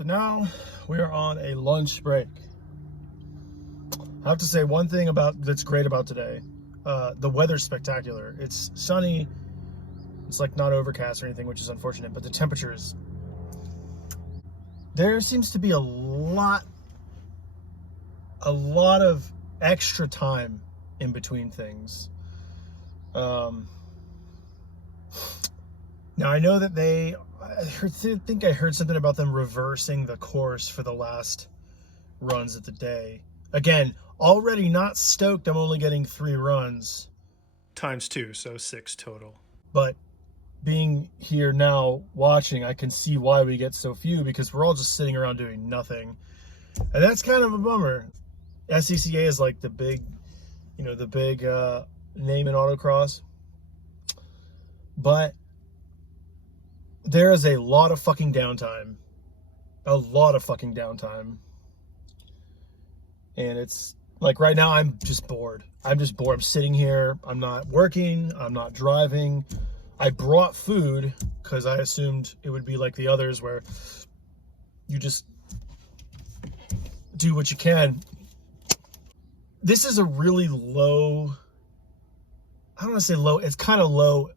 So now we are on a lunch break. I have to say one thing that's great about today. The weather's spectacular. It's sunny. It's like not overcast or anything, which is unfortunate, but the temperature is... There seems to be a lot of extra time in between things. Now I know that I think I heard something about them reversing the course for the last runs of the day. Again, already not stoked. I'm only getting 3 runs. Times 2, so 6 total. But being here now watching, I can see why we get so few, because we're all just sitting around doing nothing. And that's kind of a bummer. SCCA is like the big name in autocross. But there is a lot of fucking downtime. A lot of fucking downtime. And it's like right now I'm just bored. I'm sitting here. I'm not working. I'm not driving. I brought food because I assumed it would be like the others where you just do what you can. This is a really low, I don't want to say low, it's kind of low,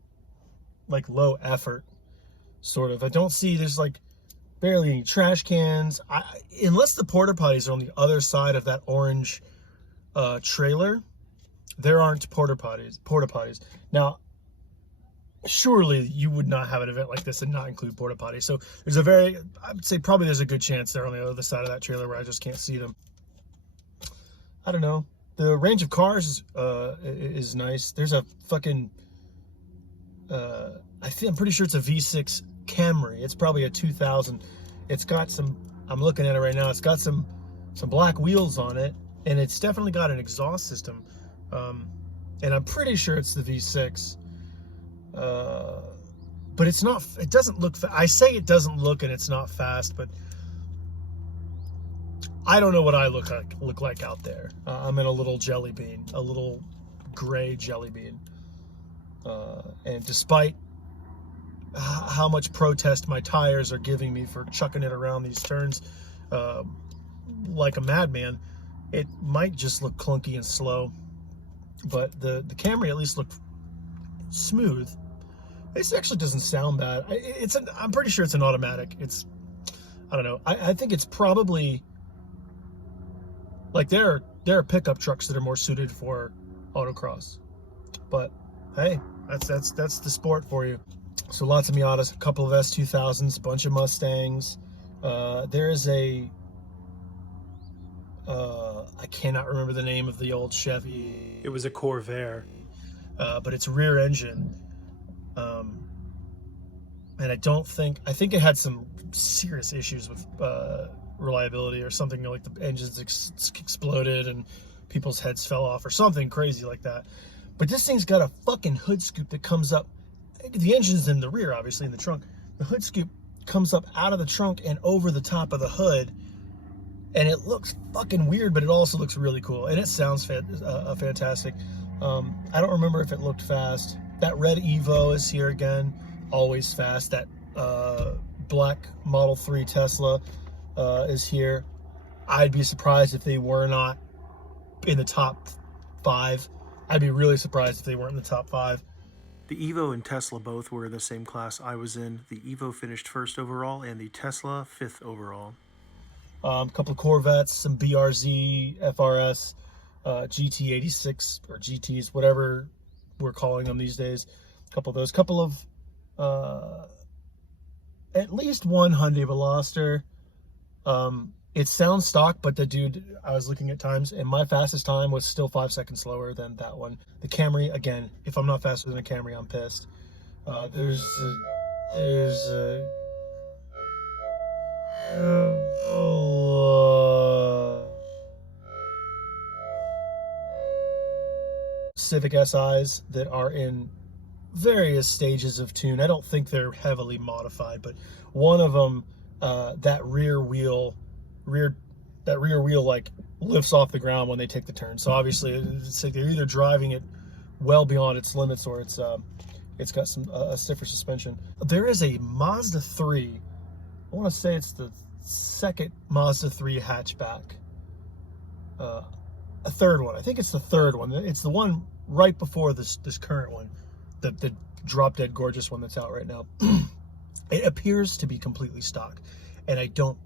like low effort, sort of. I don't see, there's like barely any trash cans. Unless the porta potties are on the other side of that orange trailer, there aren't porta potties. Now, surely you would not have an event like this and not include porta potties. So there's I would say probably there's a good chance they're on the other side of that trailer where I just can't see them. I don't know. The range of cars is nice. There's a fucking, I'm pretty sure it's a V6 Camry. It's probably a 2000. It's got some, I'm looking at it right now, it's got some black wheels on it, and it's definitely got an exhaust system. And I'm pretty sure it's the V6. But it's not, it doesn't look, I say it doesn't look and it's not fast, but I don't know what I look like out there. I'm in a little jelly bean, a little gray jelly bean. And despite how much protest my tires are giving me for chucking it around these turns like a madman, it might just look clunky and slow. But the Camry at least looked smooth. This actually doesn't sound bad. I'm pretty sure it's an automatic. I don't know. I think it's probably like there are pickup trucks that are more suited for autocross. But hey, that's the sport for you. So lots of Miatas, a couple of S2000s, a bunch of Mustangs. There is I cannot remember the name of the old Chevy. It was a Corvair. But it's rear engine. And I think it had some serious issues with reliability or something, like the engines exploded and people's heads fell off or something crazy like that. But this thing's got a fucking hood scoop that comes up. The engine's in the rear, obviously, in the trunk. The hood scoop comes up out of the trunk and over the top of the hood. And it looks fucking weird, but it also looks really cool. And it sounds fantastic. I don't remember if it looked fast. That red Evo is here again, always fast. That black Model 3 Tesla is here. I'd be surprised if they were not in the top 5. I'd be really surprised if they weren't in the top 5. The Evo and Tesla both were the same class I was in. The Evo finished 1st overall and the Tesla 5th overall. A couple of Corvettes, some BRZ, FRS, GT86 or GTs, whatever we're calling them these days. A couple of those. Couple of at least one Hyundai Veloster. It sounds stock, but the dude, I was looking at times, and my fastest time was still 5 seconds slower than that one. The Camry, again, if I'm not faster than a Camry, I'm pissed. There's Civic SIs that are in various stages of tune. I don't think they're heavily modified, but one of them, that rear wheel like lifts off the ground when they take the turn. So obviously it's like they're either driving it well beyond its limits or it's got some a stiffer suspension. There is a Mazda 3. I want to say it's the second Mazda 3 hatchback. A third one. I think it's the third one. It's the one right before this current one, the drop dead gorgeous one that's out right now. It appears to be completely stock, and I don't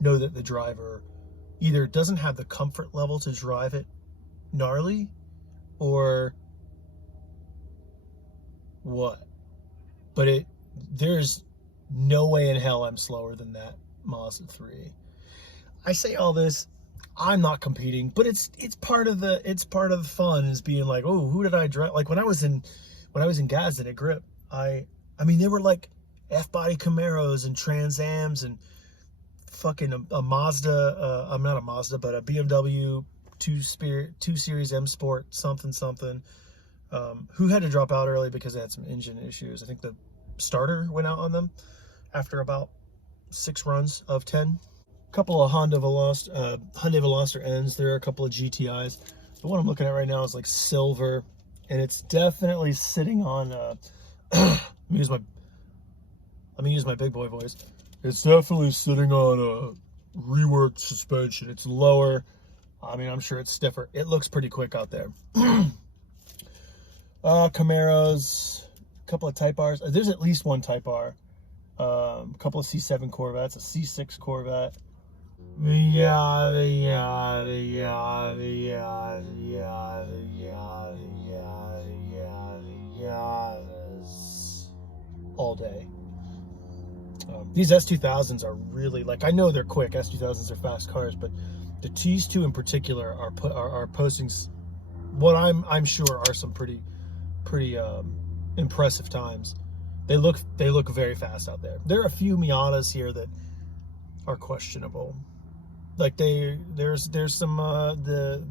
know that the driver either doesn't have the comfort level to drive it gnarly, or what. But there's no way in hell I'm slower than that Mazda 3. I say all this, I'm not competing, but it's part of the fun, is being like, oh, who did I drive? Like when I was in Gadsden at Grip, I mean, there were like F-body Camaros and Trans Ams and fucking a Mazda, I'm not a Mazda, but a BMW 2 Series M Sport something, who had to drop out early because they had some engine issues. I think the starter went out on them after about 6 runs of 10. A couple of Hyundai Veloster N's. There are a couple of GTIs. The one I'm looking at right now is like silver, and it's definitely sitting on let me use my big boy voice. It's definitely sitting on a reworked suspension. It's lower. I mean, I'm sure it's stiffer. It looks pretty quick out there. Camaros, a couple of Type Rs. There's at least one Type R. A couple of C7 Corvettes, a C6 Corvette. Yada, yada, yada, yada, yada, yada, yada, yada, yadas. All day. These S2000s are really, like, I know they're quick. S2000s are fast cars, but the Ts2 in particular are posting what I'm sure are some pretty impressive times. They look very fast out there. There are a few Miatas here that are questionable. Like there's some the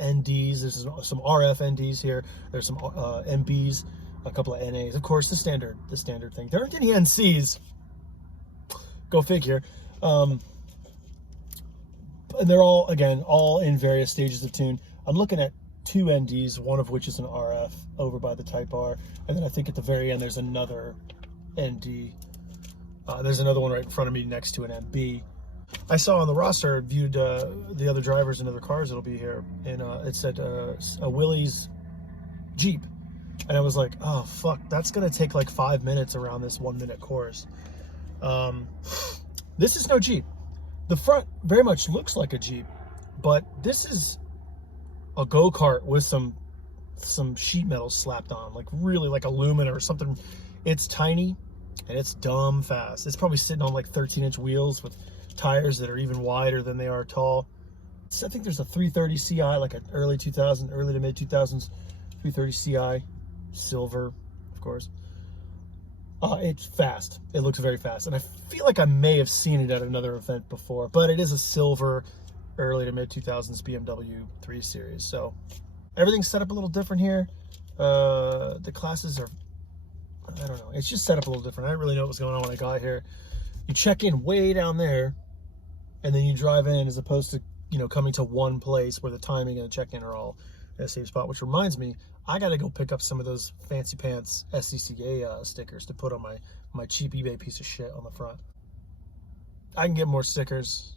NDs. There's some RF NDs here. There's some MBs, a couple of NAs. Of course, the standard thing. There aren't any NCs. Go figure. And they're all in various stages of tune. I'm looking at 2 NDs, one of which is an RF over by the Type R, and then I think at the very end there's another ND. There's another one right in front of me next to an MB. I saw on the roster, viewed the other drivers and other cars that'll be here, and it said a Willys Jeep, and I was like, oh fuck, that's gonna take like 5 minutes around this 1 minute course. This is no Jeep. The front very much looks like a Jeep, but this is a go-kart with some sheet metal slapped on, like really like aluminum or something. It's tiny and it's dumb fast. It's probably sitting on like 13-inch wheels with tires that are even wider than they are tall. So I think there's a 330 CI, like an early to mid 2000s 330 CI, silver, of course. It's fast. It looks very fast, and I feel like I may have seen it at another event before, but it is a silver early to mid 2000s BMW 3 Series. So everything's set up a little different here. The classes are, I don't know, it's just set up a little different. I didn't really know what was going on when I got here. You check in way down there, and then you drive in, as opposed to, you know, coming to one place where the timing and the check-in are all in the same spot. Which reminds me, I got to go pick up some of those fancy pants SCCA stickers to put on my cheap eBay piece of shit on the front. I can get more stickers.